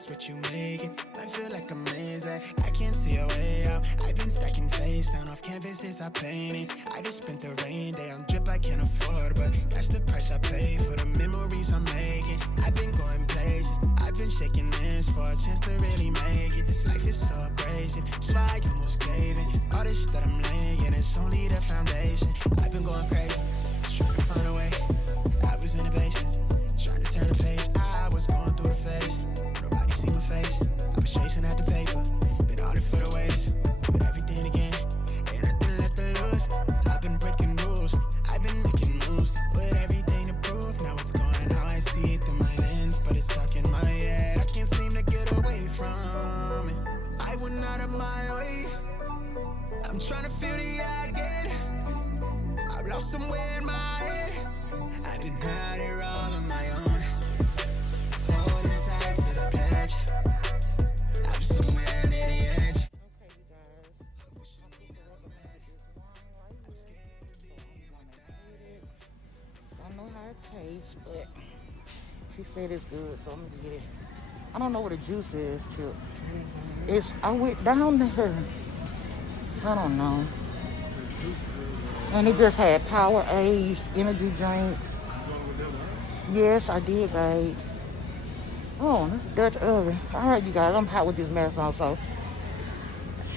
is what you make it. I feel like I'm amazing. I can't see a way out. I've been stacking face down off canvases I painted. I just spent the rain day on drip I can't afford, but that's the price I pay for the memories I'm making. I've been going places. I've been shaking hands for a chance to really make it. This life is so abrasive, so I almost gave it. All this shit that I'm laying, it's only the foundation. I've been going crazy, just trying to find a way. I was in the basement, trying to turn the page. I was going through the phase, nobody see my face. I was chasing at the paper, been all it for the waiters, but everything again, ain't nothing left to lose. I've been breaking rules, I've been making moves, with everything to prove. Now it's going how I see it through my lens, but it's stuck in my head. I can't seem to get away from it. I went out of my way, I'm trying to feel the eye again. I've lost somewhere in my head. I've been out here all on my own, holding tight to the pledge. I'm somewhere near the edge. Okay, you guys. I don't know how it tastes, but she said it's good, so I'm gonna get it. I don't know what the juice is, Chip. I went down there. I don't know. And it just had Powerade, energy drinks. Yes, I did, babe. Oh, that's a Dutch oven. All right, you guys, I'm hot with this marathon, so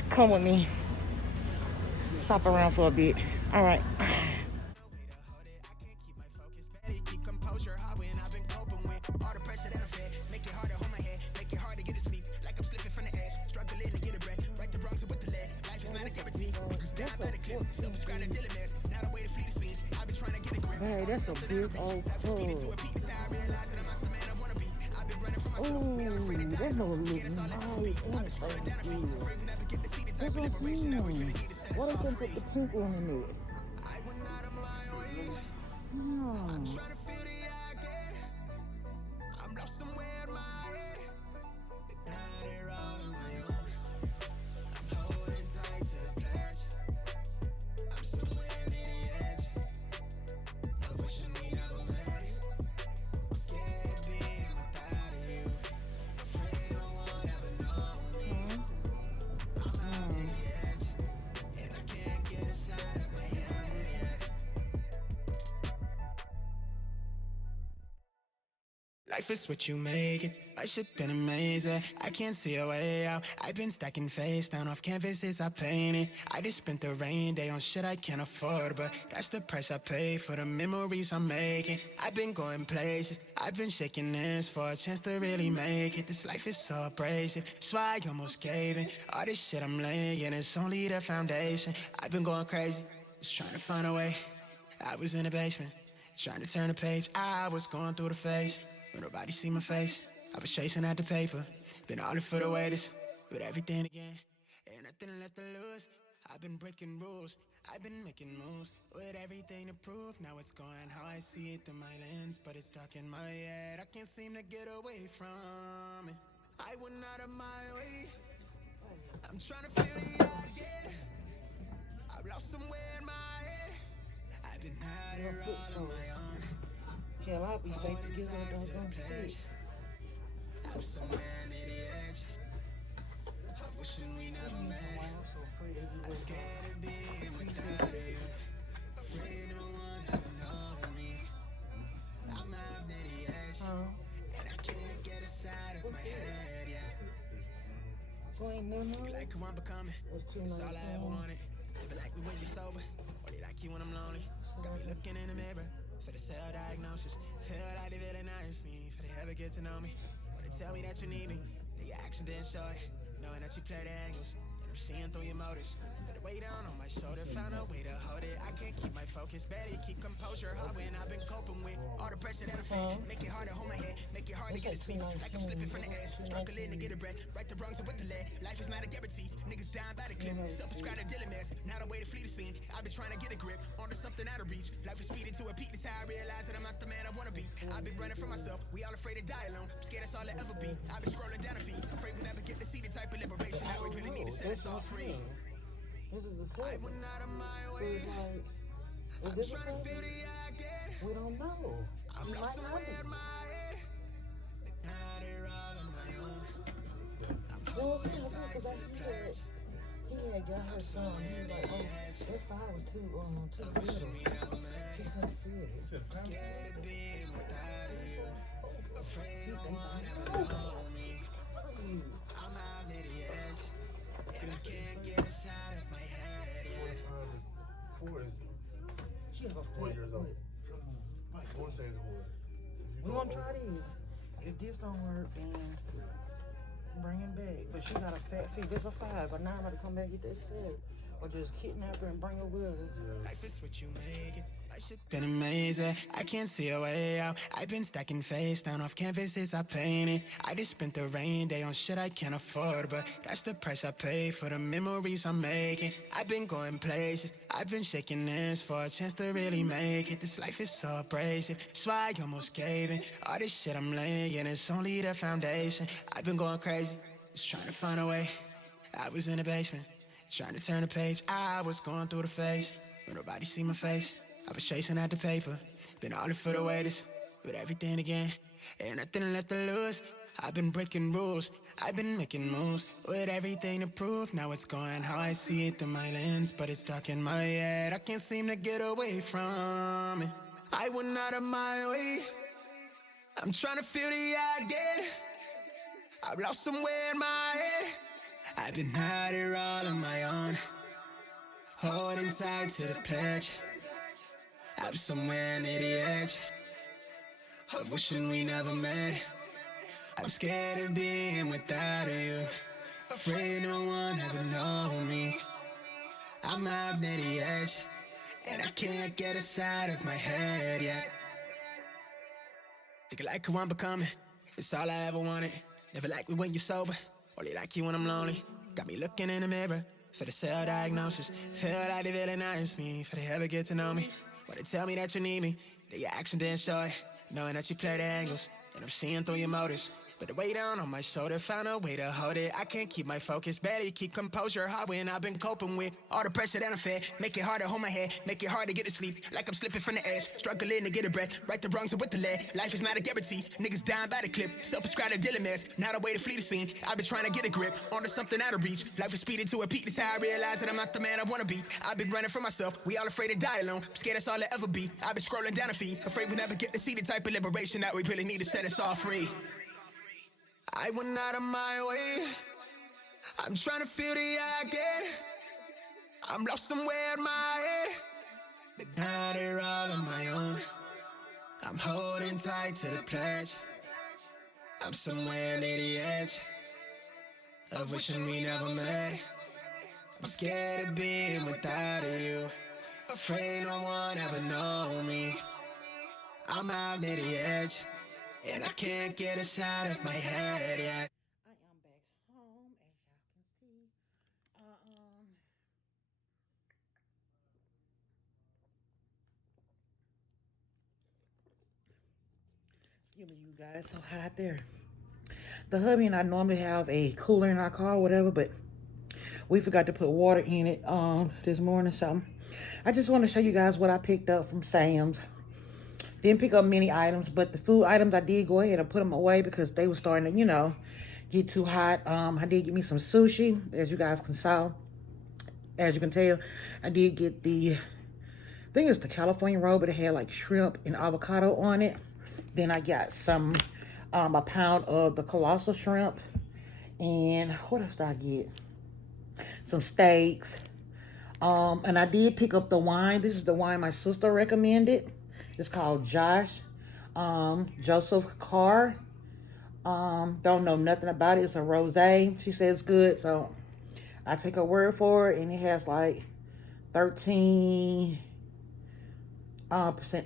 come with me. Shop around for a bit. All right. Hey, that's a big old club. Oh, that don't look nice. That's what I'm saying. What if they put the pink one in it? Life is what you make it. My shit been amazing. I can't see a way out. I've been stacking face down off canvases I painted. I just spent the rain day on shit I can't afford, but that's the price I pay for the memories I'm making. I've been going places. I've been shaking hands for a chance to really make it. This life is so abrasive, so I almost gave in. All this shit I'm laying, it's only the foundation. I've been going crazy, just trying to find a way. I was in the basement, trying to turn the page. I was going through the phase, but nobody see my face. I was chasing at the paper, been all it for the waiters, but everything again, ain't nothing left to lose. I've been breaking rules, I've been making moves, with everything to prove. Now it's going how I see it through my lens, but it's stuck in my head. I can't seem to get away from it. I went out of my way, I'm trying to feel the eye again. I've lost somewhere in my head. I've been out here all on my own. Hell, I'll be safe to give her those on stage. I'm somewhere near the edge. I wishing we never met. I'm scared of being without you. Afraid no one ever know me. I'm out near the edge, and I can't get aside of my head yet. Feel like who I'm becoming, it's all I ever wanted. Never like me when you're sober, only like you when I'm lonely. Got me looking in the mirror for the self-diagnosis. Feel like they villainize me if they ever get to know me. When they tell me that you need me, then your action didn't show it. Knowing that you play the angles, and I'm seeing through your motives. Put the weight down on my shoulder, found a way to hold it. I can't keep my focus, barely keep composure. Hard when I've been coping with all the pressure that I feel. Make it hard to hold my head, make it hard to get to sleep. Like I'm slipping from the edge, struggling to get a breath. Right the wrongs with the lead, life is not a guarantee. Niggas dying by the clip, self-prescribed to dealing mess. Now the way to flee the scene, I've been trying to get a grip onto something out of reach. Life is speeding to a peak, that's how I realize that I'm not the man I wanna be. I've been running from myself, we all afraid to die alone. I'm scared that's all I ever be. I've been scrolling down the feed, afraid we never get to see the type of liberation that we really need to set us all free. I went out of my way, I'm trying to feel the eye again. We don't know. I'm lost somewhere in my head, been out here all on my own. He had got her some. He was like, oh, that fire was too little. She couldn't feel it. I'm scared of being without you. Afraid no one ever know me. I'm out near the edge, and I can't get inside of my head yet. 4 years old. Four says what? We gonna try these. If this don't work, then bring him back. But she got a fat feet. This a 5, but now I'm about to come back and get that 6. Or just kidnap her and bring her with us. Life is what you make it. I should been amazing. I can't see a way out. I've been stacking face down off canvases I painted. I just spent the rain day on shit I can't afford, but that's the price I pay for the memories I'm making. I've been going places. I've been shaking hands for a chance to really make it. This life is so abrasive. That's why I almost gave in. All this shit I'm laying, it's only the foundation. I've been going crazy, just trying to find a way. I was in the basement, trying to turn the page. I was going through the phase when nobody see my face. I was chasing out the paper, been all for the waiters, with everything again, ain't nothing left to lose. I've been breaking rules, I've been making moves, with everything to prove. Now it's going how I see it through my lens, but it's dark in my head. I can't seem to get away from it. I went out of my way, I'm trying to feel the I get. I've lost somewhere in my head. I've been out here all on my own, holding tight to the pledge. I'm somewhere near the edge of wishing we never met. I'm scared of being without you, afraid no one ever know me. I'm out near the edge, and I can't get inside of my head yet. Think like who I'm becoming, it's all I ever wanted. Never like me when you're sober, only like you when I'm lonely. Got me looking in the mirror for the self-diagnosis. Feel like they villainize me for they ever get to know me. When they tell me that you need me, that your action didn't show it. Knowing that you play the angles, and I'm seeing through your motives. But the weight down on my shoulder, found a way to hold it. I can't keep my focus, barely keep composure. Hard when I've been coping with all the pressure that I'm fed. Make it hard to hold my head, make it hard to get to sleep. Like I'm slipping from the edge, struggling to get a breath. Right the wrongs with the lead, life is not a guarantee. Niggas dying by the clip, still prescribed a dealing mess. Now the way to flee the scene, I've been trying to get a grip onto something out of reach. Life is speeding to a peak, that's how I realize that I'm not the man I wanna be. I've been running for myself, we all afraid to die alone. I'm scared that's all it ever be. I've been scrolling down a feed, afraid we never get to see the type of liberation that we really need to set us all free. I went out of my way, I'm trying to feel the I get. I'm lost somewhere in my head, but now they're all on my own. I'm holding tight to the pledge. I'm somewhere near the edge of wishing we never met. I'm scared of being without you, afraid no one ever know me. I'm out near the edge, and I can't get inside of my head yet. I am back home, as y'all can see. Excuse me, you guys, so hot out there. The hubby and I normally have a cooler in our car or whatever, but we forgot to put water in it this morning. So I just want to show you guys what I picked up from Sam's. Didn't pick up many items, but the food items I did go ahead and put them away because they were starting to, you know, get too hot. I did get me some sushi, as you guys can saw. As you can tell, I did get the, I think it's the California roll, but it had like shrimp and avocado on it. Then I got some, a pound of the colossal shrimp. And what else did I get? Some steaks. And I did pick up the wine. This is the wine my sister recommended. It's called Joseph Carr. Don't know nothing about it. It's a rosé. She says it's good, so I take her word for it. And it has like 13%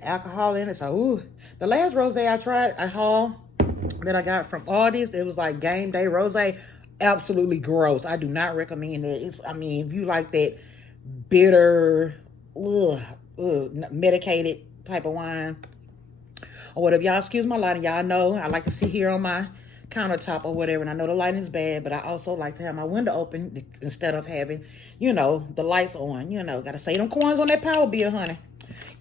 alcohol in it. So, ooh. The last rosé I tried, that I got from Aldi's, it was like Game Day rosé. Absolutely gross. I do not recommend it. I mean, if you like that bitter, medicated type of wine or whatever, y'all excuse my lighting. Y'all know I like to sit here on my countertop or whatever, and I know the lighting is bad, but I also like to have my window open instead of having, you know, the lights on. You know, gotta save them coins on that power bill, honey.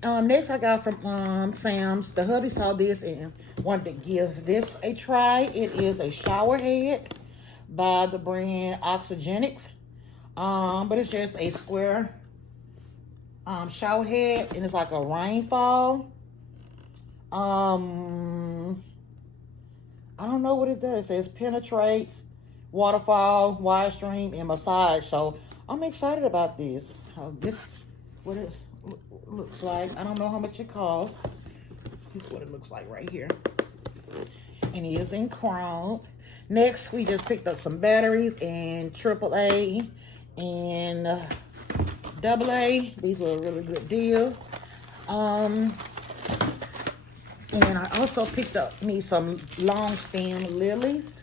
Next I got from Sam's. The hubby saw this and wanted to give this a try. It is a shower head by the brand Oxygenics. But it's just a square shower head, and it's like a rainfall. I don't know what it does. It says penetrates, waterfall, wide stream, and massage. So I'm excited about this. This what it looks like. I don't know how much it costs. Here's what it looks like right here. And it is in chrome. Next, we just picked up some batteries in AAA and AA. These were a really good deal. And I also picked up me some long stem lilies.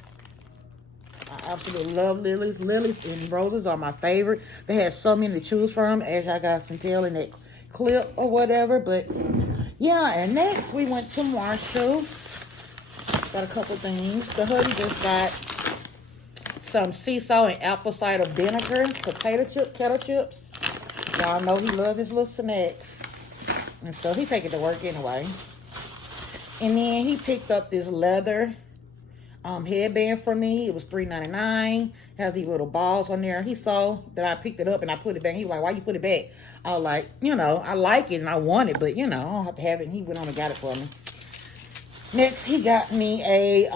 I absolutely love lilies. Lilies and roses are my favorite. They had so many to choose from, as y'all guys can tell in that clip or whatever. But yeah, and next we went to Marshall's. Got a couple things. The hubby just got some sea salt and apple cider vinegar, kettle chips. Y'all know he loves his little snacks. And so he take it to work anyway. And then he picked up this leather headband for me. It was $3.99. Has these little balls on there. He saw that I picked it up and I put it back. He was like, why you put it back? I was like, you know, I like it and I want it, but you know, I don't have to have it. And he went on and got it for me. Next, he got me a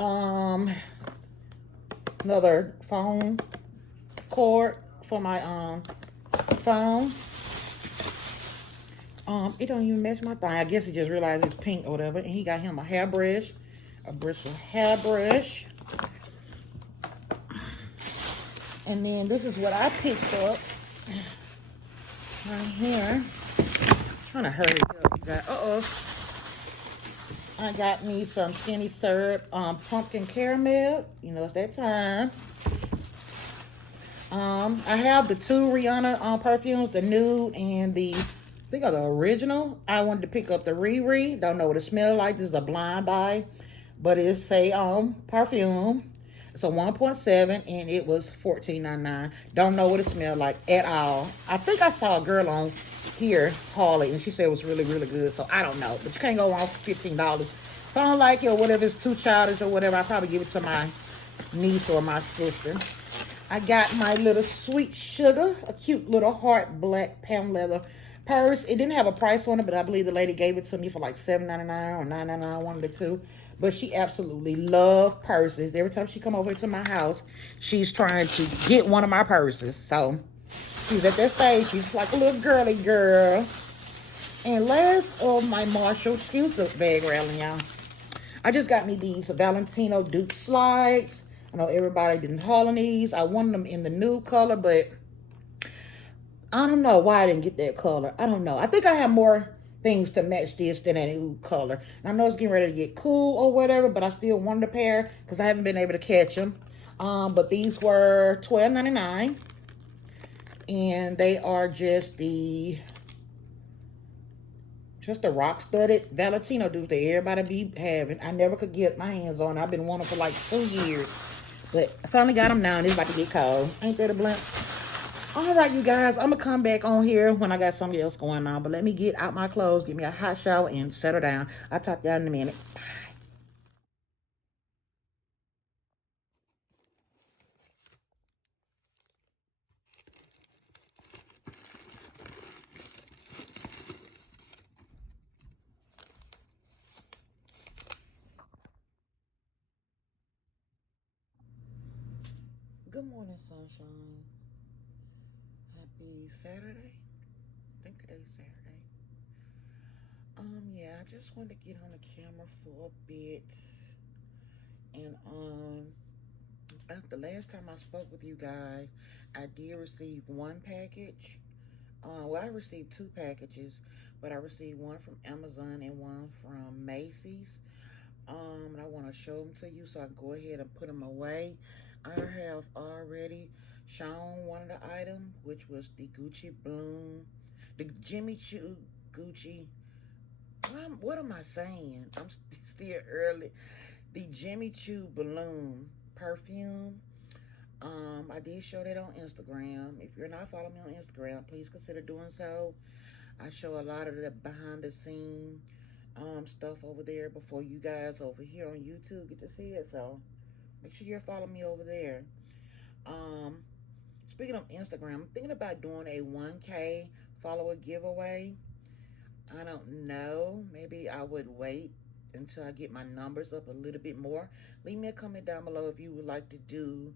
another phone cord for my phone. It don't even match my thing. I guess he just realized it's pink or whatever. And he got him a hairbrush, a bristle hairbrush. And then this is what I picked up right here. I'm trying to hurry up, you guys. I got me some Skinny Syrup pumpkin caramel. You know, it's that time. I have the two Rihanna perfumes, the nude and the, I think, are the original. I wanted to pick up the Riri. Don't know what it smells like. This is a blind buy, but it's a perfume. It's a 1.7 and it was $14.99. Don't know what it smelled like at all. I think I saw a girl on here haul it and she said it was really, really good. So I don't know, but you can't go wrong for $15. If I don't like it or whatever, it's too childish or whatever, I'll probably give it to my niece or my sister. I got my little Sweet Sugar, a cute little heart black patent leather purse. It didn't have a price on it, but I believe the lady gave it to me for like $7.99 or $9.99, one of the two. But she absolutely loves purses. Every time she come over to my house, she's trying to get one of my purses. So she's at that stage. She's like a little girly girl. And last of my Marshall, excuse the bag rattling, y'all. I just got me these Valentino Duke slides. I know everybody been hauling these. I wanted them in the nude color, but I don't know why I didn't get that color. I don't know. I think I have more things to match this than that nude color. And I know it's getting ready to get cool or whatever, but I still wanted a pair because I haven't been able to catch them. But these were $12.99. And they are just the rock studded Valentino Dukes that everybody be having. I never could get my hands on. I've been wanting for like 2 years. But I finally got them now and it's about to get cold. Ain't that a blimp? All right, you guys, I'm going to come back on here when I got something else going on. But let me get out my clothes, get me a hot shower, and settle down. I'll talk to y'all in a minute. Bye. Good morning, sunshine. Happy Saturday. I think today's Saturday. Yeah, I just wanted to get on the camera for a bit. And the last time I spoke with you guys, I did receive one package. Well, I received 2 packages, but I received one from Amazon and one from Macy's. And I want to show them to you so I can go ahead and put them away. I have already shown one of the items, which was the Gucci Bloom, the Jimmy Choo Gucci. What am I saying? I'm still early. The Jimmy Choo Balloon perfume. I did show that on Instagram. If you're not following me on Instagram, please consider doing so. I show a lot of the behind the scene stuff over there before you guys over here on YouTube get to see it. So make sure you're following me over there. Speaking of Instagram, I'm thinking about doing a 1K follower giveaway. I don't know. Maybe I would wait until I get my numbers up a little bit more. Leave me a comment down below if you would like to do,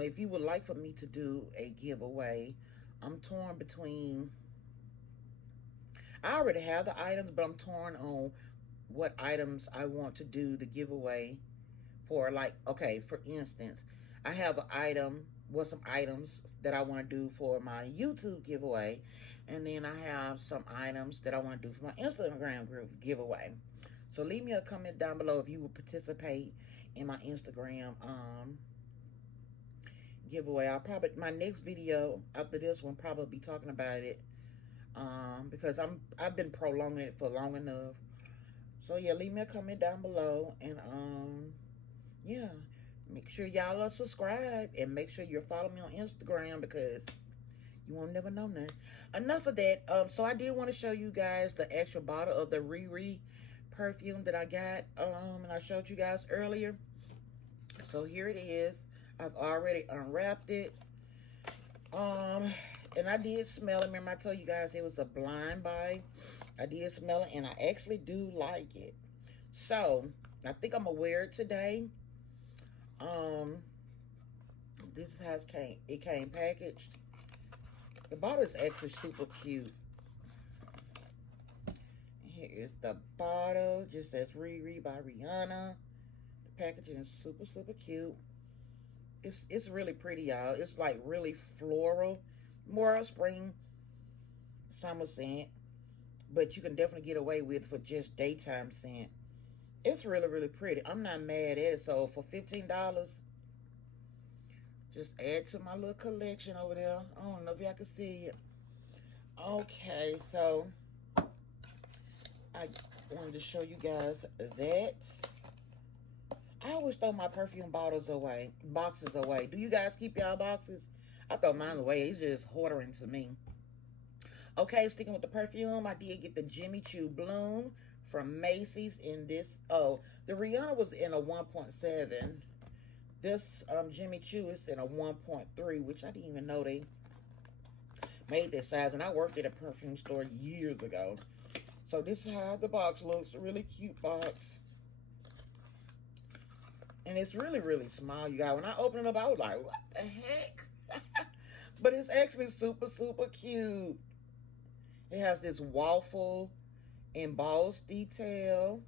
if you would like for me to do a giveaway. I'm torn between, I already have the items, but I'm torn on what items I want to do the giveaway for. Like, okay, for instance, I have an item, well, some items that I want to do for my YouTube giveaway, and then I have some items that I want to do for my Instagram group giveaway. So leave me a comment down below if you would participate in my Instagram giveaway. I'll probably, my next video after this one, probably be talking about it, because I've been prolonging it for long enough. So yeah, leave me a comment down below, and yeah, make sure y'all are subscribed, and make sure you're following me on Instagram, because you won't never know nothing. Enough of that. So I did want to show you guys the extra bottle of the Heyyyy perfume that I got, and I showed you guys earlier. So here it is. I've already unwrapped it, and I did smell it. Remember I told you guys it was a blind buy. I did smell it, and I actually do like it. So I think I'm gonna wear it today. This is how it came packaged. The bottle is actually super cute. Here is the bottle. Just says Heyyyy by Rihanna. The packaging is super, super cute. It's really pretty, y'all. It's like really floral, more spring, summer scent, but you can definitely get away with for just daytime scent. It's really, really pretty. I'm not mad at it. So for $15, just add to my little collection over there. I don't know if y'all can see it. Okay, so I wanted to show you guys that. I always throw my perfume boxes away. Do you guys keep y'all boxes? I throw mine away. It's just hoarding to me. Okay, sticking with the perfume, I did get the Jimmy Choo Bloom from Macy's in this. Oh, the Rihanna was in a 1.7. This Jimmy Choo is in a 1.3, which I didn't even know they made this size. And I worked at a perfume store years ago. So this is how the box looks. A really cute box. And it's really, really small, you guys. When I opened it up, I was like, what the heck? But it's actually super, super cute. It has this waffle embossed detail.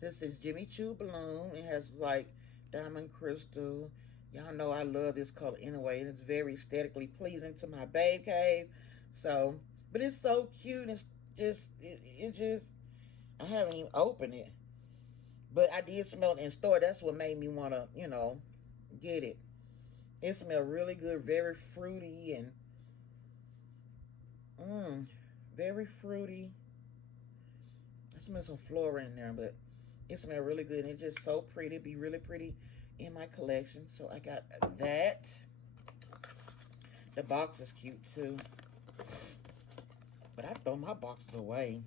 This is Jimmy Choo Bloom. It has like diamond crystal. Y'all know I love this color anyway. It's very aesthetically pleasing to my babe cave. So, but it's so cute. It's just, I haven't even opened it. But I did smell it in store. That's what made me want to, you know, get it. It smells really good. Very fruity and very fruity. I smell some flora in there, but it smells really good. And it's just so pretty. It'd be really pretty in my collection. So I got that. The box is cute too. But I throw my boxes away.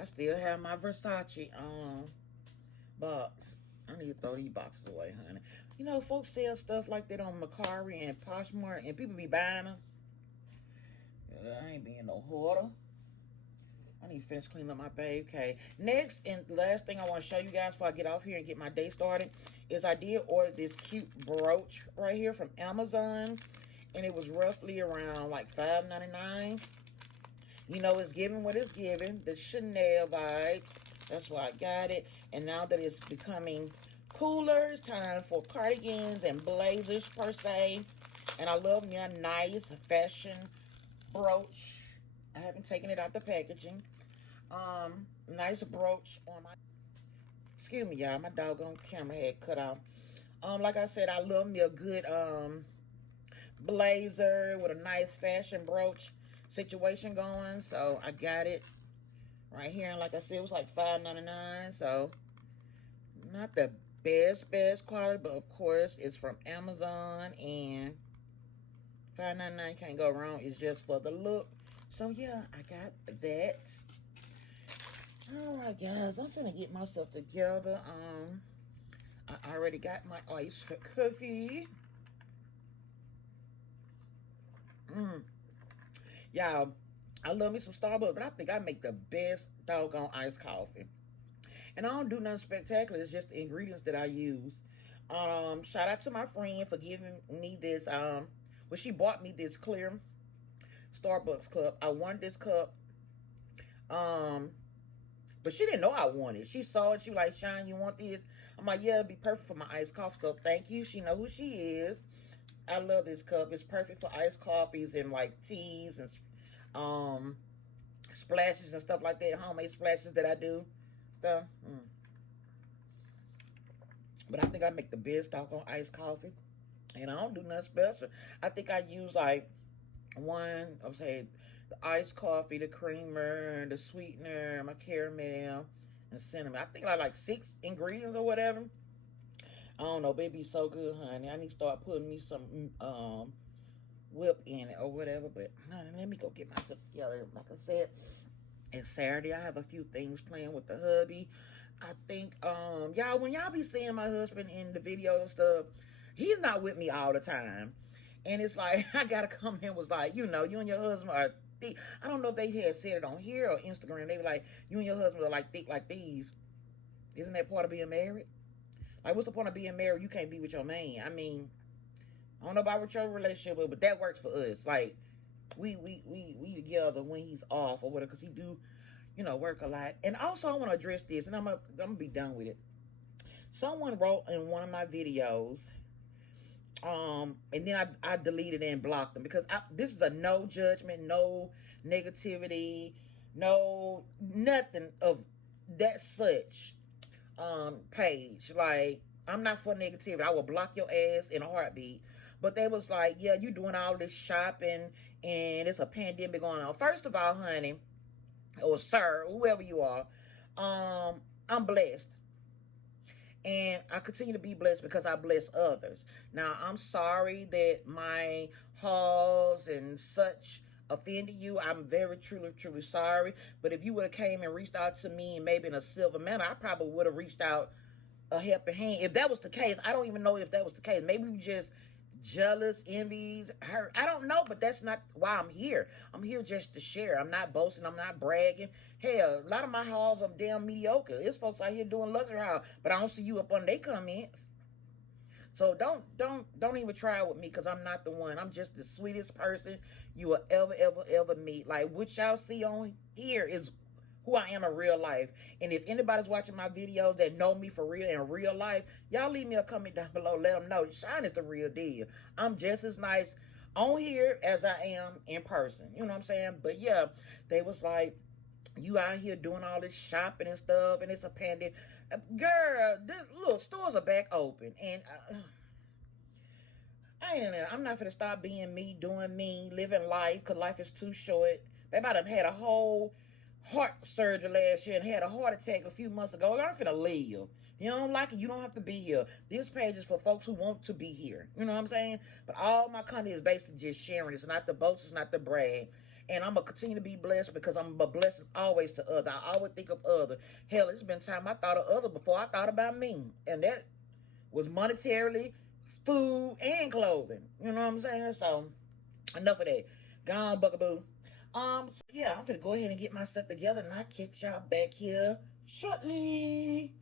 I still have my Versace box. I need to throw these boxes away, honey. You know, folks sell stuff like that on Macari and Poshmark, and people be buying them. I ain't being no hoarder. I need to finish cleaning up my babe cave. Next, and the last thing I want to show you guys before I get off here and get my day started, is I did order this cute brooch right here from Amazon. And it was roughly around like $5.99. You know, it's giving what it's giving. The Chanel vibes. That's why I got it. And now that it's becoming cooler, it's time for cardigans and blazers per se. And I love me a nice fashion brooch. I haven't taken it out the packaging. Nice brooch on my... Excuse me, y'all. My doggone camera had cut off. Like I said, I love me a good blazer with a nice fashion brooch situation going. So I got it right here. And like I said, it was like $5.99. So not the best quality, but of course it's from Amazon, and $5.99 can't go wrong. It's just for the look. So yeah, I got that. All right, guys, I'm finna get myself together. I already got my iced coffee. Y'all, I love me some Starbucks, but I think I make the best doggone iced coffee. And I don't do nothing spectacular. It's just the ingredients that I use. Shout out to my friend for giving me this. Well, she bought me this clear Starbucks cup. I wanted this cup. But she didn't know I wanted it. She saw it. She was like, Shyne, you want this? I'm like, yeah, it'd be perfect for my iced coffee. So thank you. She know who she is. I love this cup. It's perfect for iced coffees and like teas and splashes and stuff like that. Homemade splashes that I do. Stuff. But I think I make the best doggone iced coffee. And I don't do nothing special. I think I use like I'm saying the iced coffee, the creamer, the sweetener, my caramel, and cinnamon. I think I like 6 ingredients or whatever. I don't know, baby, so good, honey. I need to start putting me some whip in it or whatever. But honey, let me go get myself together. Like I said, it's Saturday. I have a few things planned with the hubby. I think y'all, when y'all be seeing my husband in the videos and stuff, he's not with me all the time. And it's like, I gotta come in, was like, you know, you and your husband are thick. I don't know if they had said it on here or Instagram. They were like, you and your husband are like thick like these. Isn't that part of being married? Like, what's the point of being married? You can't be with your man. I mean, I don't know about what your relationship is, but that works for us. Like, we together when he's off or whatever, because he do, you know, work a lot. And also, I want to address this, and I'm gonna be done with it. Someone wrote in one of my videos, and then I deleted and blocked them because this is a no judgment, no negativity, no nothing of that such page. Like, I'm not for negativity. I will block your ass in a heartbeat. But they was like, yeah, you doing all this shopping and it's a pandemic going on. First of all, honey, or sir, whoever you are, I'm blessed. And I continue to be blessed because I bless others. Now, I'm sorry that my hauls and such offended you. I'm very, truly sorry. But if you would have came and reached out to me, and maybe in a civil manner, I probably would have reached out a helping hand. If that was the case, I don't even know if that was the case. Maybe we just jealous, envies, hurt. I don't know, but that's not why I'm here. I'm here just to share. I'm not boasting. I'm not bragging. Hell, a lot of my hauls are damn mediocre. There's folks out here doing luxury haul, but I don't see you up on their comments. So don't even try with me, because I'm not the one. I'm just the sweetest person you will ever meet. Like, what y'all see on here is who I am in real life. And if anybody's watching my videos that know me for real in real life, y'all leave me a comment down below. Let them know Shyne is the real deal. I'm just as nice on here as I am in person. You know what I'm saying? But yeah, they was like, you out here doing all this shopping and stuff, and it's a pandemic. Girl, look, stores are back open, and I'm not gonna stop being me, doing me, living life, because life is too short. Babe, I done had a whole heart surgery last year and had a heart attack a few months ago. I'm finna leave. You don't like it, you don't have to be here. This page is for folks who want to be here. You know what I'm saying? But all my content is basically just sharing. It's not the boast, it's not the brag. And I'm going to continue to be blessed because I'm a blessing always to others. I always think of others. Hell, it's been time I thought of others before I thought about me. And that was monetarily, food, and clothing. You know what I'm saying? So, enough of that. Gone, bugaboo. So yeah, I'm going to go ahead and get my stuff together, and I'll catch y'all back here shortly.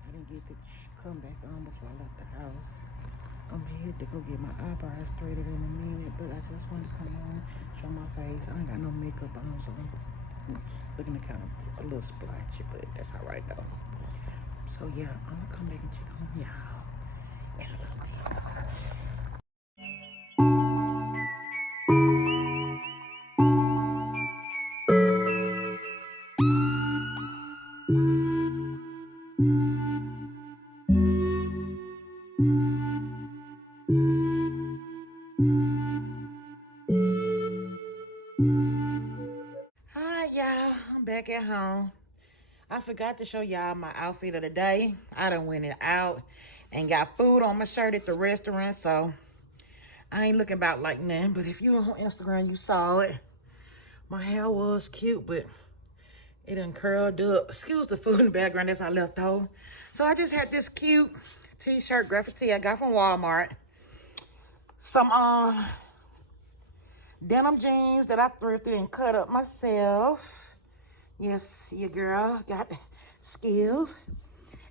I didn't get to come back on before I left the house. I'm here to go get my eyebrows threaded in a minute, but I just wanted to come on, show my face. I ain't got no makeup on, so I'm looking kind of a little splotchy, but that's all right though. So yeah, I'm gonna come back and check on y'all in a little bit. Hi y'all, I'm back at home. I forgot to show y'all my outfit of the day. I done went it out and got food on my shirt at the restaurant, so I ain't looking about like nothing. But if you on Instagram, you saw it. My hair was cute, but it done curled up. Excuse the food in the background, that's I left over. So I just had this cute t-shirt, graphic tee I got from Walmart. Some denim jeans that I thrifted and cut up myself. Yes, your girl got the skills.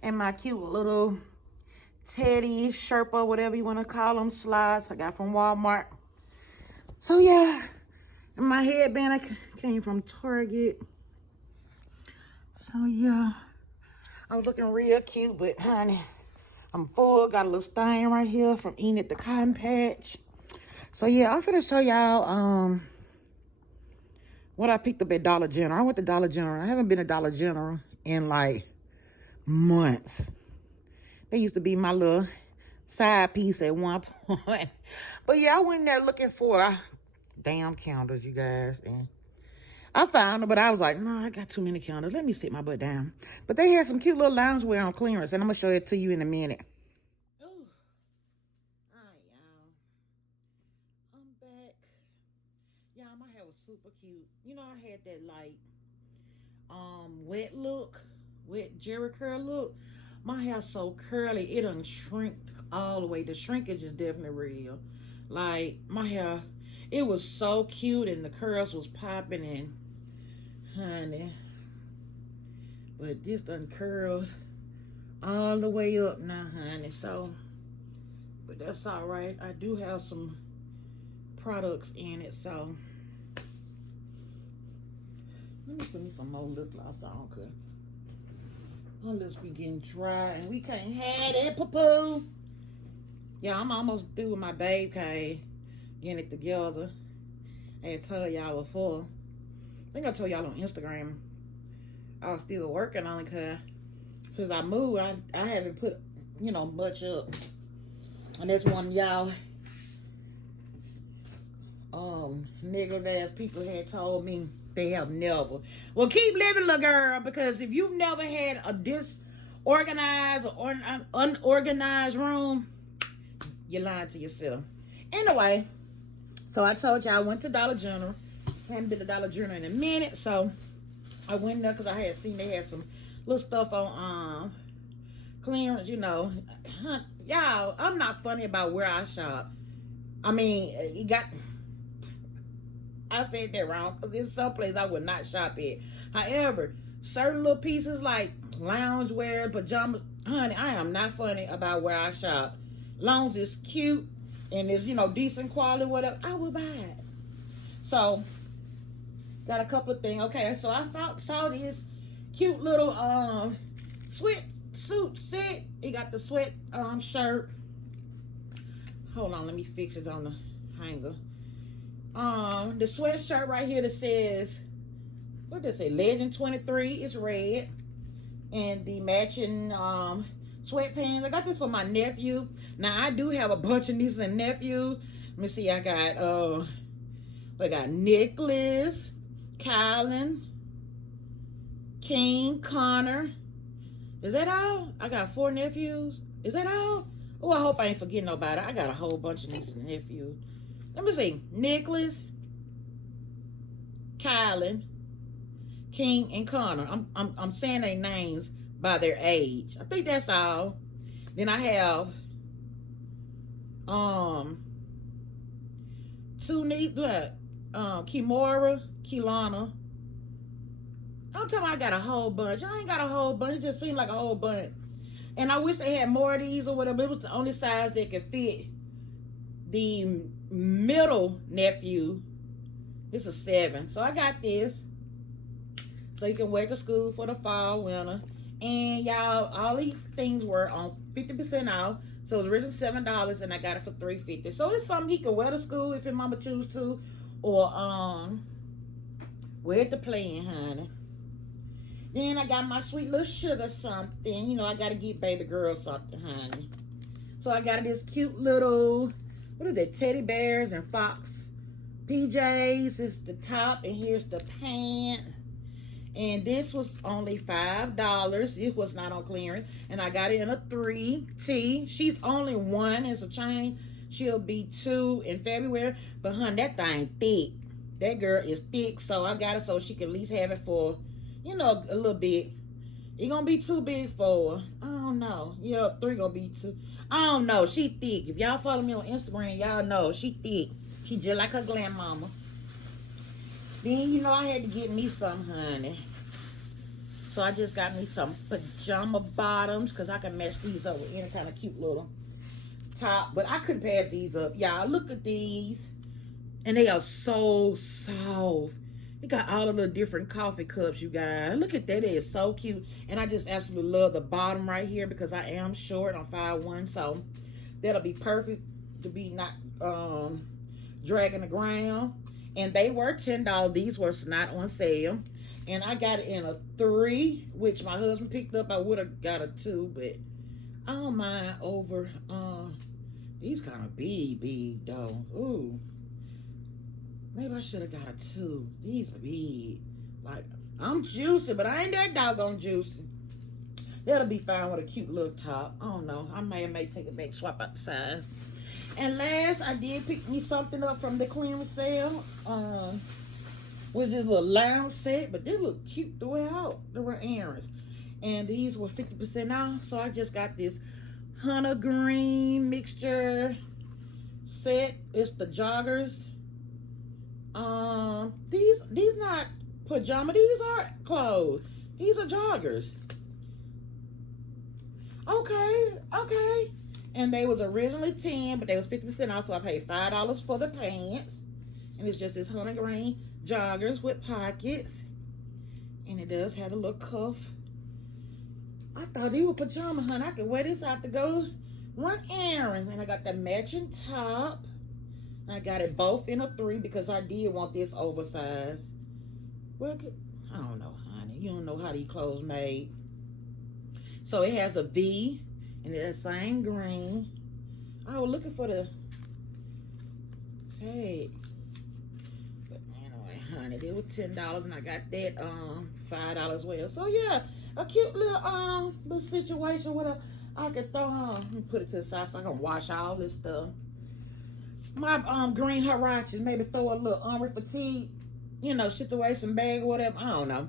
And my cute little teddy Sherpa, whatever you want to call them, slides I got from Walmart. So yeah, and my headband I came from Target. So yeah, I was looking real cute, but honey, I'm full. Got a little stain right here from eating at the cotton patch. So yeah, I'm finna show y'all what I picked up at Dollar General. I went to Dollar General. I haven't been to Dollar General in like months. They used to be my little side piece at one point. But yeah, I went in there looking for damn candles, you guys. And I found them, but I was like, no, I got too many candles. Let me sit my butt down. But they had some cute little loungewear on clearance, and I'm going to show it to you in a minute. Ooh. All right, y'all. I'm back. Y'all, my hair was super cute. You know, I had that, like, wet look, wet Jerry curl look. My hair so curly, it done shrink all the way. The shrinkage is definitely real. Like, my hair, it was so cute, and the curls was popping, and honey, but this done curled all the way up now, honey. So, but that's all right. I do have some products in it, so let me put me some more lip gloss on, cause my lips be getting dry, and we can't have that, poo-poo. Yeah, I'm almost through with my babe cave, getting it together. I had told y'all before. I think I told y'all on Instagram. I was still working on it because since I moved, I haven't put, you know, much up. And that's one of y'all negative ass people had told me they have never. Well, keep living, little girl, because if you've never had a disorganized or unorganized room, you're lying to yourself. Anyway, so I told you I went to Dollar General. I haven't been to Dollar General in a minute, so I went there because I had seen they had some little stuff on clearance, you know. Y'all, I'm not funny about where I shop. I mean, you got, I said that wrong, because there's some place I would not shop at. However, certain little pieces like loungewear, pajamas, honey, I am not funny about where I shop. Long as it's cute and it's, you know, decent quality, whatever, I will buy it. So, got a couple of things. Okay, so I saw this cute little sweatsuit set. It got the sweat shirt. Hold on, let me fix it on the hanger. The sweatshirt right here that says, what does it say? Legend 23 is red. And the matching sweatpants. I got this for my nephew. Now, I do have a bunch of nieces and nephews. Let me see, I got Nicholas, Kylan, King, Connor. Is that all? I got 4 nephews. Is that all? Oh, I hope I ain't forgetting nobody. I got a whole bunch of nieces and nephews. Let me see. Nicholas, Kylan, King, and Connor. I'm saying their names by their age. I think that's all. Then I have 2 nieces. Kimora, Kelana. I'm talking about I got a whole bunch. I ain't got a whole bunch. It just seemed like a whole bunch. And I wish they had more of these or whatever. It was the only size that could fit the middle nephew. It's a 7. So I got this. So you can wear to school for the fall, winter. And y'all, all these things were on 50% off. So it was originally $7 and I got it for $3.50. So it's something he can wear to school if his mama choose to. Or wear it to playing, honey. Then I got my sweet little sugar something. You know, I got to get baby girl something, honey. So I got this cute little, what are they, teddy bears and fox PJs. It's the top and here's the pant. And this was only $5. It was not on clearance. And I got it in a 3T. She's only 1 as a chain. She'll be 2 in February. But, honey, that thing thick. That girl is thick. So I got it so she can at least have it for, you know, a little bit. It's going to be too big for her. I don't know. Yeah, 3 going to be too. I don't know. She thick. If y'all follow me on Instagram, y'all know she thick. She just like her grandmama. Then, you know, I had to get me some, honey. So I just got me some pajama bottoms because I can match these up with any kind of cute little top. But I couldn't pass these up. Y'all, look at these. And they are so soft. They got all the little different coffee cups, you guys. Look at that. It is so cute. And I just absolutely love the bottom right here because I am short on 5'1". So that'll be perfect to be not dragging the ground. And they were $10. These were not on sale. And I got it in a 3, which my husband picked up. I would have got a 2, but I don't mind over. These kind of big though. Ooh. Maybe I should have got a 2. These are big. Like, I'm juicy, but I ain't that doggone juicy. That'll be fine with a cute little top. I don't know. I may take it back, swap out the size. And last, I did pick me something up from the clearance sale. Was this little lounge set, but they look cute throughout. They were errands. And these were 50% off. So I just got this hunter green mixture set. It's the joggers. These not pajama. These are clothes. These are joggers. Okay. And they was originally 10, but they was 50% off, so I paid $5 for the pants. And it's just this hunter green joggers with pockets. And it does have a little cuff. I thought they were pajama, honey. I could wear this out to go run errands. And I got the matching top. I got it both in a 3 because I did want this oversized. Well, I don't know, honey. You don't know how these clothes made. So it has a V. And it's the same green. I was looking for the tag. But anyway, honey, they were $10 and I got that $5 well. So yeah, a cute little situation with a I could throw on. Let me put it to the side so I can wash all this stuff. My green huaraches, maybe throw a little armor fatigue, you know, situation bag or whatever. I don't know.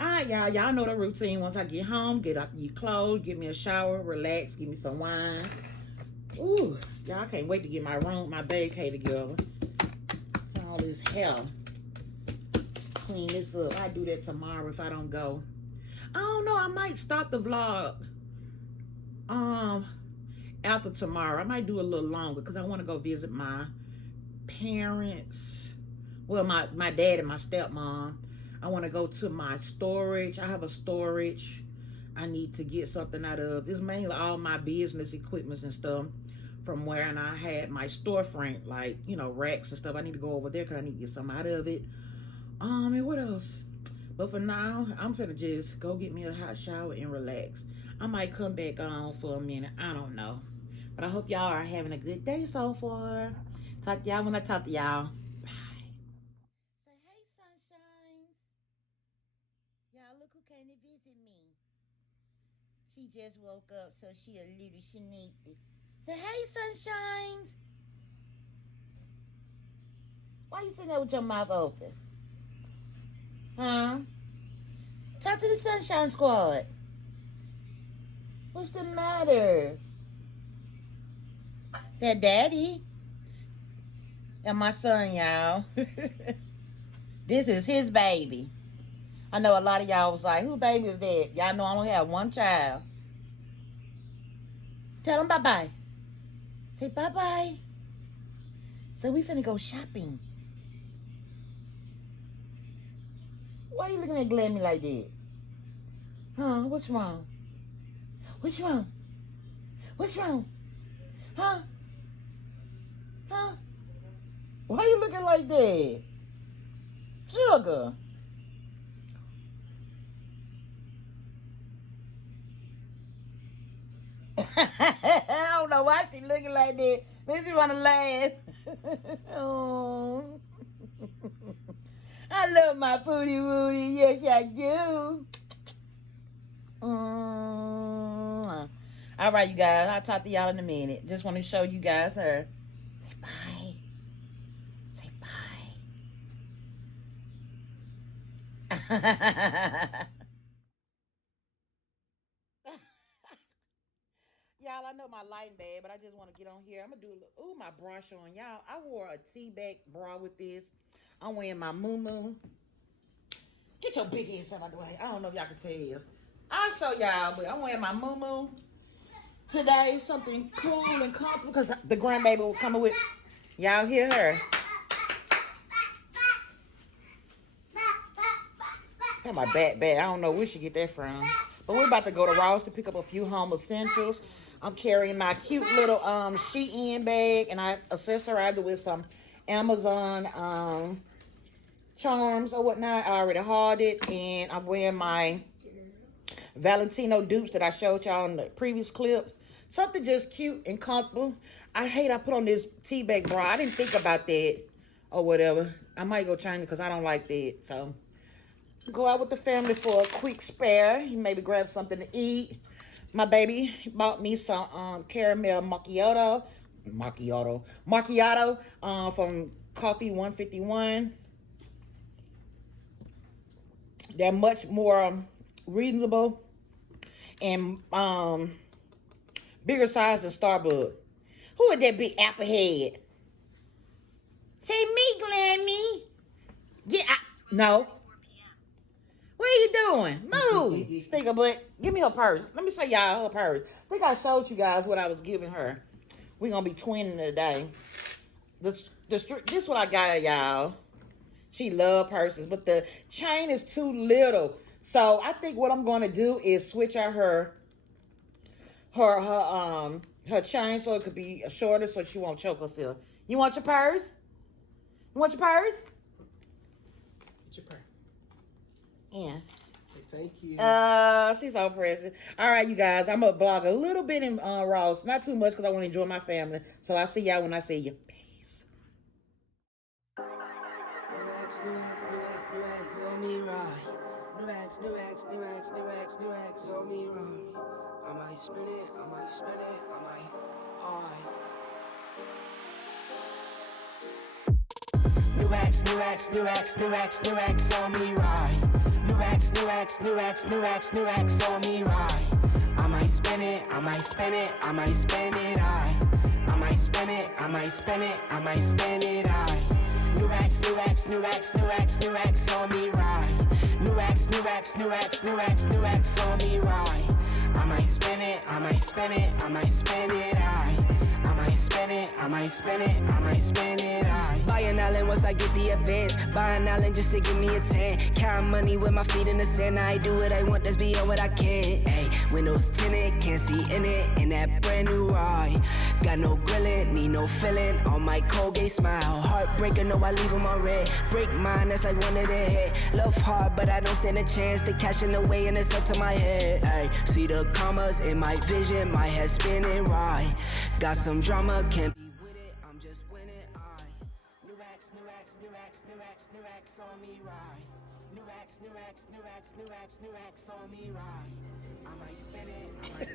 Alright, y'all know the routine. Once I get home, get up your clothes, get me a shower, relax, give me some wine. Ooh, y'all can't wait to get my room, my vacay together. All this hell. Clean this up. I do that tomorrow if I don't go. I don't know, I might start the vlog after tomorrow. I might do a little longer because I want to go visit my parents. Well, my dad and my stepmom. I want to go to my storage. I have a storage I need to get something out of. It's mainly all my business equipments and stuff from where I had my storefront, like, you know, racks and stuff. I need to go over there because I need to get something out of it. And what else? But for now, I'm finna just go get me a hot shower and relax. I might come back on for a minute. I don't know. But I hope y'all are having a good day so far. Talk to y'all when I talk to y'all. Bye. Say, hey, Sunshine. Y'all, look who came to visit me. She just woke up, so she a little sneaky. Say, hey, Sunshines. Why you sitting there with your mouth open? Huh? Talk to the Sunshine Squad. What's the matter? That daddy. And my son, y'all. This is his baby. I know a lot of y'all was like, who baby is that? Y'all know I only have one child. Tell him bye-bye. Say bye-bye. So we finna go shopping. Why you looking at Glammy like that? Huh? What's wrong? What's wrong? What's wrong? Huh? Huh? Why you looking like that? Sugar. I don't know why she looking like that. Maybe she wanna laugh. Oh. I love my booty wooty. Yes, I do. All right, you guys. I'll talk to y'all in a minute. Just want to show you guys her. Say bye. Say bye. Y'all, I know my lighting bad, but I just want to get on here. I'm going to do a little, ooh, my brush on. Y'all, I wore a T-back bra with this. I'm wearing my moo-moo. Get your big ass out of the way. I don't know if y'all can tell. I'll show y'all, but I'm wearing my moo-moo today. Something cool and comfortable because the grandbaby will come with. Y'all hear her. Talking about bad. I don't know where she get that from. But we're about to go to Ross to pick up a few home essentials. I'm carrying my cute little Shyne bag, and I accessorized it with some Amazon charms or whatnot. I already hauled it, and I'm wearing my Valentino dupes that I showed y'all in the previous clip. Something just cute and comfortable. I put on this T-back bra. I didn't think about that or whatever. I might go change it because I don't like that. So go out with the family for a quick spare. You maybe grab something to eat. My baby bought me some caramel macchiato from Coffee 151. They're much more reasonable and bigger size than Starbucks. Who is that big apple head? Say me, Glammy. Yeah, no. What are you doing? Move, stinker butt. Give me her purse. Let me show y'all her purse. I think I showed you guys what I was giving her. We're going to be twinning today. This what I got her, y'all. She love purses, but the chain is too little. So I think what I'm going to do is switch out her chain so it could be shorter so she won't choke herself. You want your purse? You want your purse? What's your purse? Yeah. Thank you. She's so precious. All right, you guys. I'm going to vlog a little bit in Ross. Not too much because I want to enjoy my family. So I'll see y'all when I see you. Peace. New X on me right. New X on me right. I might spin it, I might high. New X on me right. New X on me right. I might spin it, I might spin it I might spin it, I might spin it, I might spin it, I might spin it, I. New X on me right. New X on me right. I might spin it, I might spin it, I might spin it, I might spin it, I might spin it, I might spin it, I. Buy an island once I get the advance. Buy an island just to give me a 10. Count money with my feet in the sand. I do what I want, that's beyond what I can. Ay, windows tinted, can't see in it. In that brand new ride. Got no grilling, need no filling. On my Colgate smile. Heartbreaker, no, I leave them on red. Break mine, that's like one of their head. Love hard, but I don't stand a chance. The cash in the way and it's up to my head. Ay, see the commas in my vision, my head spinning right. Got some drama, can't be with it, I'm just winning. New X on me right. New X on me right. I might spin it, I might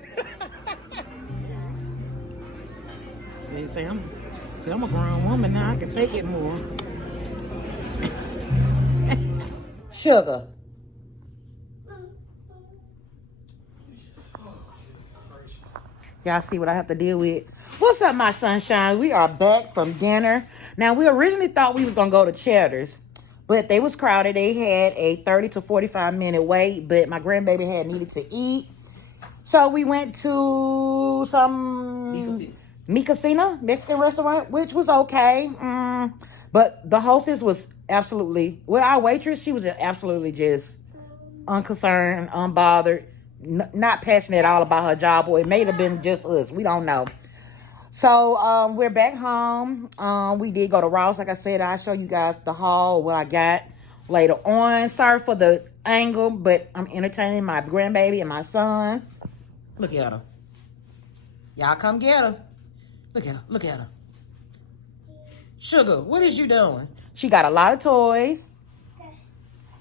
spin it. See, I'm a grown woman now. I can take it more. Sugar. Y'all see what I have to deal with. What's up, my sunshine? We are back from dinner. Now, we originally thought we was going to go to Cheddar's, but they was crowded. They had a 30 to 45 minute wait, but my grandbaby had needed to eat. So we went to some Micasina Mexican restaurant, which was okay. But the hostess was absolutely, well, our waitress, she was absolutely just unconcerned, unbothered, not passionate at all about her job, or it may have been just us. We don't know. So we're back home. We did go to Ross. Like I said, I'll show you guys the haul, what I got later on. Sorry for the angle, but I'm entertaining my grandbaby and my son. Look at her. Y'all come get her. Look at her. Look at her. Sugar, what is you doing? She got a lot of toys.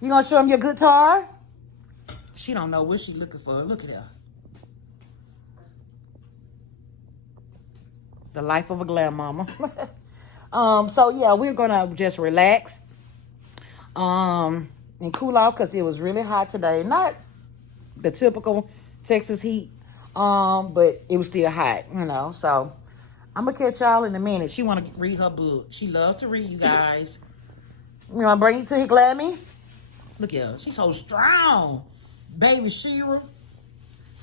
You gonna show him your guitar? She don't know what she's looking for. Look at her. The life of a glam mama. So yeah, we're gonna just relax. And cool off because it was really hot today. Not the typical Texas heat. But it was still hot, you know. So I'm gonna catch y'all in a minute. She wanna read her book. She loves to read, you guys. You wanna bring it to you, Glammy? Look at her. She's so strong. Baby Shira.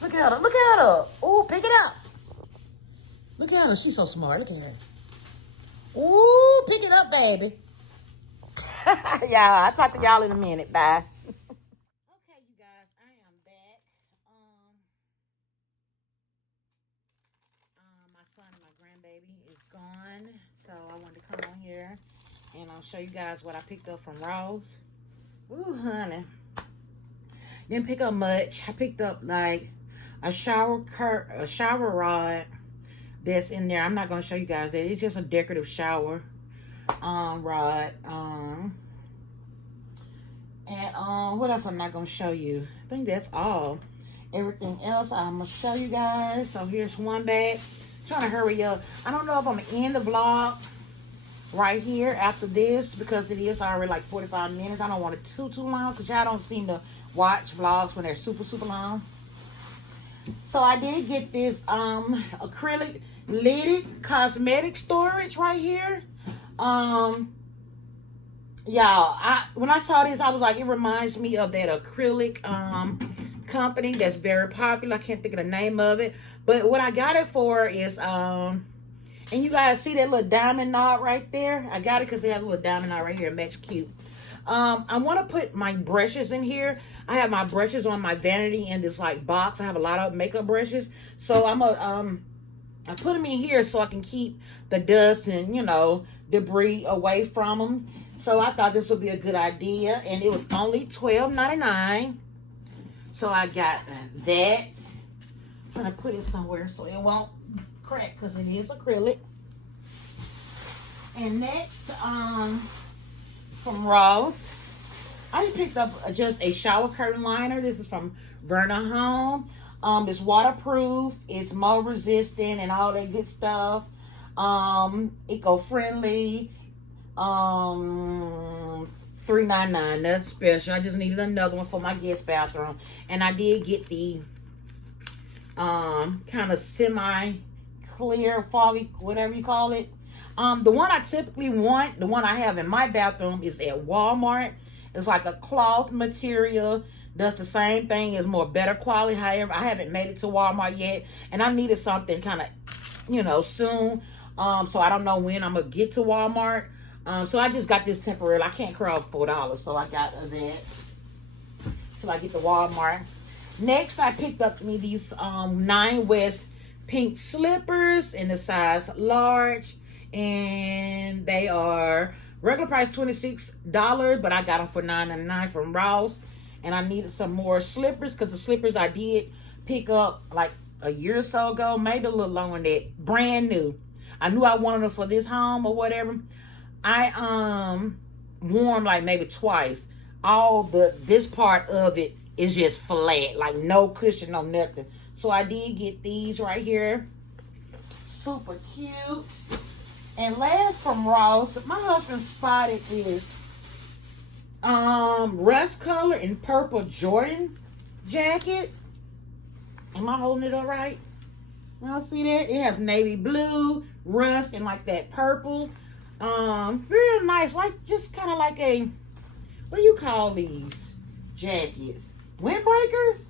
Look at her. Look at her. Oh, pick it up. Look at her. She's so smart. Look at her. Ooh, pick it up, baby. Y'all, I'll talk to y'all in a minute. Bye. Okay, you guys, I am back. My son and my grandbaby is gone. So I wanted to come on here and I'll show you guys what I picked up from Ross. Ooh, honey. Didn't pick up much. I picked up like a shower rod that's in there. I'm not gonna show you guys that. It's just a decorative shower rod. And what else I'm not gonna show you? I think that's all. Everything else I'm gonna show you guys. So here's one bag. I'm trying to hurry up. I don't know if I'm gonna end the vlog right here after this because it is already like 45 minutes. I don't want it too long because y'all don't seem to watch vlogs when they're super long. So I did get this acrylic lidded cosmetic storage right here. Y'all, when I saw this, I was like, it reminds me of that acrylic company that's very popular. I can't think of the name of it, but what I got it for is and you guys see that little diamond knot right there? I got it because it has a little diamond knot right here. It matches cute. I want to put my brushes in here. I have my brushes on my vanity in this like box. I have a lot of makeup brushes. So I'm gonna I put them in here so I can keep the dust and, you know, debris away from them. So I thought this would be a good idea. And it was only $12.99. So I got that. I'm trying to put it somewhere so it won't crack because it is acrylic. And next, from Ross, I just picked up just a shower curtain liner. This is from Verna Home. It's waterproof, it's mold resistant and all that good stuff. Eco-friendly. $3.99. That's special. I just needed another one for my guest bathroom. And I did get the kind of semi-clear, foggy, whatever you call it. The one I typically want, the one I have in my bathroom is at Walmart. It's like a cloth material. Does the same thing, is more better quality. However, I haven't made it to Walmart yet. And I needed something kind of, you know, soon. So I don't know when I'm going to get to Walmart. So I just got this temporarily. I can't crowd $4. So I got that. So I get to Walmart. Next, I picked up me these 9 West pink slippers in the size large. And they are regular price $26, but I got them for $9.99 from Ross. And I needed some more slippers because the slippers I did pick up like a year or so ago, maybe a little longer than that, brand new. I knew I wanted them for this home or whatever. I wore them like maybe twice. This part of it is just flat, like no cushion, no nothing. So I did get these right here. Super cute. And last from Ross, my husband spotted this rust color and purple Jordan jacket. Am I holding it up right? Y'all see that? It has navy blue, rust, and like that purple. Very nice, like just kind of like a, what do you call these jackets? Windbreakers?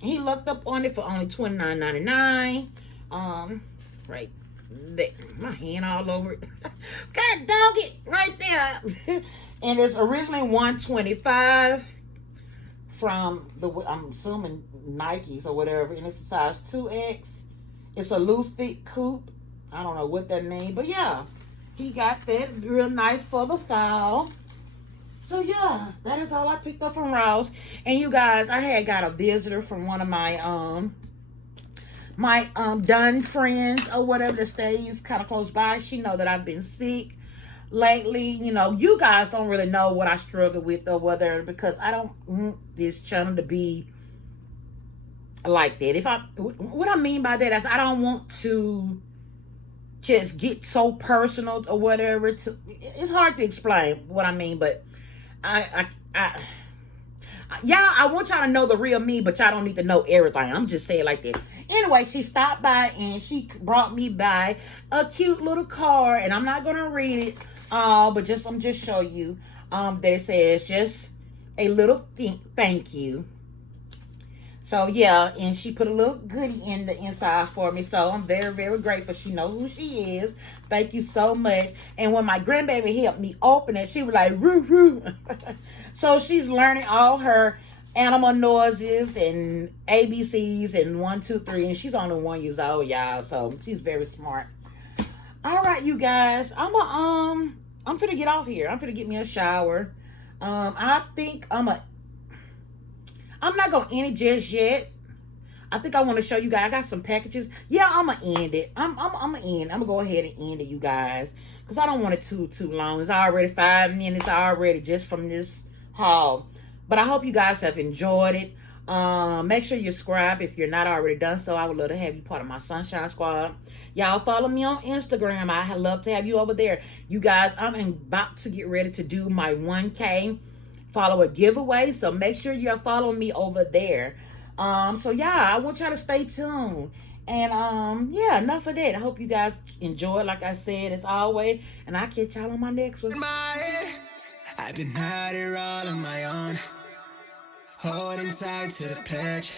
And he looked up on it for only $29.99. Right there, my hand all over it. God dog it, right there. And it's originally $125 from the, I'm assuming Nikes or whatever, and it's a size 2X. It's a loose fit coupe. I don't know what that means, but yeah, he got that real nice for the fall. So yeah, that is all I picked up from Ross. And you guys, I had got a visitor from one of my Dunn friends or whatever that stays kind of close by. She know that I've been sick lately. You know, you guys don't really know what I struggle with or whether, because I don't want this channel to be like that. What I mean by that is I don't want to just get so personal or whatever. It's hard to explain what I mean, but y'all, I want y'all to know the real me, but y'all don't need to know everything. I'm just saying like that. Anyway, she stopped by and she brought me by a cute little card, and I'm not gonna read it, but I'm just show you that says just a little thank you. So yeah, and she put a little goodie in the inside for me. So I'm very, very grateful. She knows who she is. Thank you so much. And when my grandbaby helped me open it, she was like, roo, roo. So she's learning all her animal noises and ABCs and 1, 2, 3. And she's only 1 year old, y'all. So she's very smart. All right, you guys. I'm finna get off here. I'm finna get me a shower. I think I'm not going to end it just yet. I think I want to show you guys. I got some packages. Yeah, I'm going to end it. I'm going to end. I'm going to go ahead and end it, you guys. Because I don't want it too long. It's already 5 minutes already just from this haul. But I hope you guys have enjoyed it. Make sure you subscribe if you're not already done so. I would love to have you part of my Sunshine Squad. Y'all follow me on Instagram. I love to have you over there. You guys, I'm about to get ready to do my 1K follower giveaway, so make sure you're following me over there. So yeah, I want y'all to stay tuned. And yeah, enough of that. I hope you guys enjoy it, like I said, as always, and I'll catch y'all on my next one. In my head, I've been out here all on my own, holding tight to the pledge.